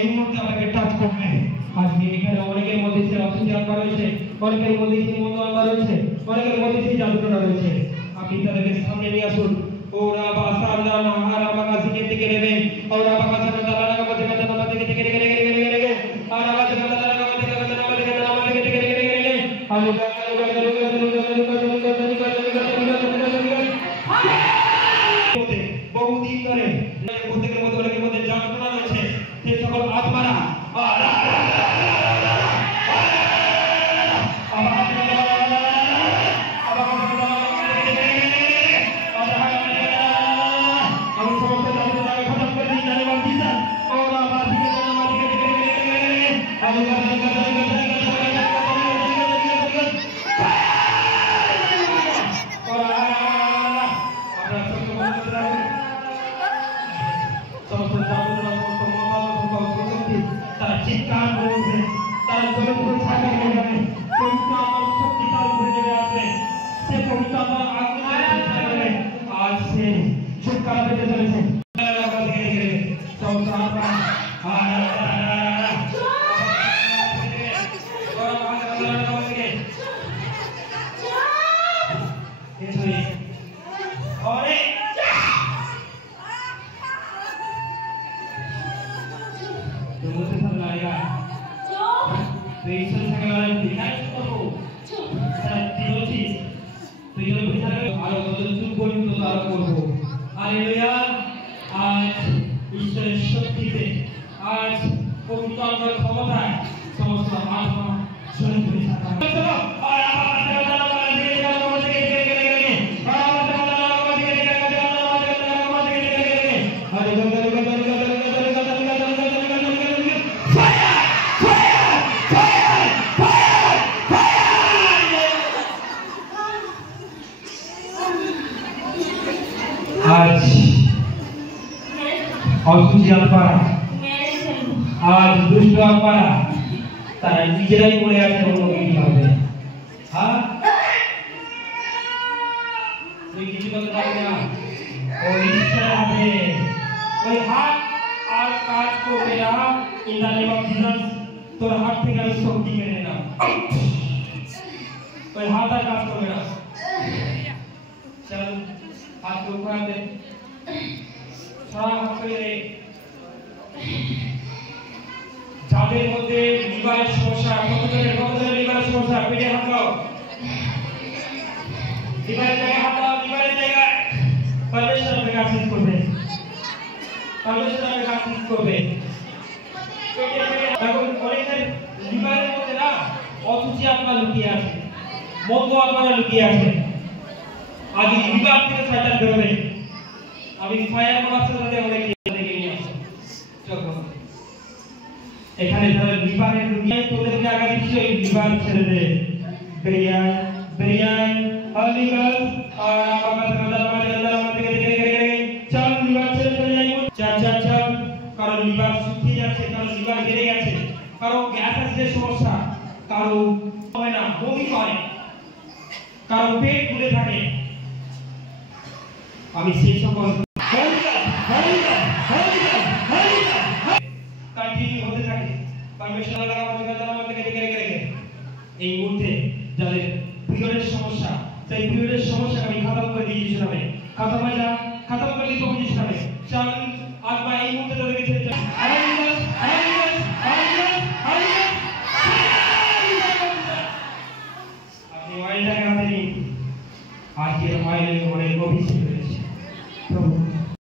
এই মুহূর্তে আমাকে টাচ করবে। আজকে এখানে অনেকের মধ্যে সে অসুস্থ আত্মা রয়েছে, অনেকের মধ্যে সে মন্দ আত্মা রয়েছে, অনেকের মধ্যে সে যন্ত্রণা রয়েছে। আপনি তাদেরকে সামনে নিয়ে আসুন। ওরা বাসানা নাহারা বাগাসি কেটে কেটে নেবে। ওরা বাগাসা দালা লাগা মধ্যে কাটা নামা থেকে কেটে কেটে কেটে কেটে কেটে কেটে আর আওয়াজ কাটা লাগা মধ্যে কাটা নামা থেকে নামা থেকে কেটে কেটে কেটে কেটে আলু বহুদিন ধরে প্রত্যেকের মধ্যে অনেকের মধ্যে যন্ত্রণা রয়েছে, সেই সকল আত্মারা आज दुष्ट आत्मारा तारा নিজেরাই পড়ে আছে অন্য কিছু হবে। হ্যাঁ তুই কিছু করতে পারবি না। ওই ঈশ্বর আছে, ওই হাত আর কাজ করবে না। In the name of Jesus তোর হাত থেকে আমি শক্তি কেড়ে নিলাম। ওই হাত আর কাজ করবে না। চল হাত উপরে দে, হাত করে দে। যাদের মধ্যে লিভারের সমস্যা, কতজনের লিভারের সমস্যা, পেটে হাত দাও, লিভারের জায়গায় হাত দাও, লিভারের জায়গায় পারমেশ্বর আপনাকে আশীর্বাদ করবে, পারমেশ্বর আপনাকে আশীর্বাদ করবে। এখন অনেকের লিভারের মধ্যে না অসুচি আত্মা লুকিয়ে আছে, মন্দ আত্মা লুকিয়ে আছে। আজ লিভার থেকে শয়তান বেরোবে। আমি ফায়ার মাস্টার সাথে অনেকে নিয়ে আসছি। চলো এখানে যারা লিভারের রোগী তোদেরকে আগে দিচ্ছি, ওই লিভার ছেড়ে দে। বেরিয়ান বেরিয়ান লিভার আর আমাদের চল লিভার ছেড়ে চলে যাই। চার চার চার কারো লিভার শুকিয়ে যাচ্ছে, কারো লিভার বেড়ে গেছে, কারো গ্যাস অ্যাসিডের সমস্যা, কারো হয় না বমি করে, কারো পেট ফুলে থাকে। আমি সেই সকল হতে থাকে পারমিশন লাগা আমাদের কেটে কেটে কেটে এই মুহূর্তে যাদের পিরিয়ডের সমস্যা, সেই পিরিয়ডের সমস্যা আমি খতম করে দিয়েছি নামে, খতম হয়ে যা, খতম করে দিতে বলেছি নামে। চল আত্মা এই মুহূর্তে তাদেরকে ছেড়ে চল। আপনি অয়েলটাকে হাতে নিন, আজকের অয়েলের অনেক অভিষেক